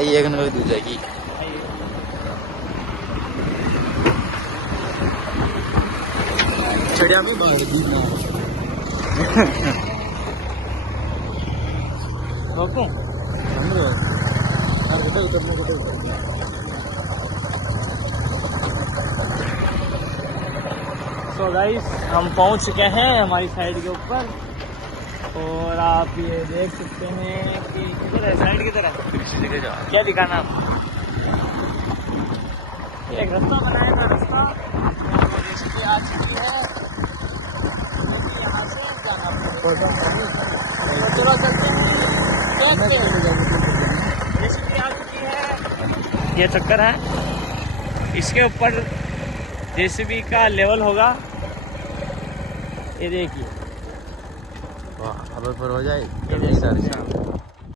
आई एक नंबर दूध जाएगी। चढ़िया में बाहर तो गाइस हम पहुंच चुके हैं हमारी साइड के ऊपर और आप ये देख सकते हैं कि किधर है साइड किधर है क्या दिखाना एक रास्ता बनाया था रास्ता रेसिपी आ चुकी है यहाँ से जाना पड़ेगा। चलो चलते हैं रेसिपी आ चुकी है। ये चक्कर है इसके ऊपर जेसीबी का लेवल होगा ये देखिए अब ऊपर हो जाए।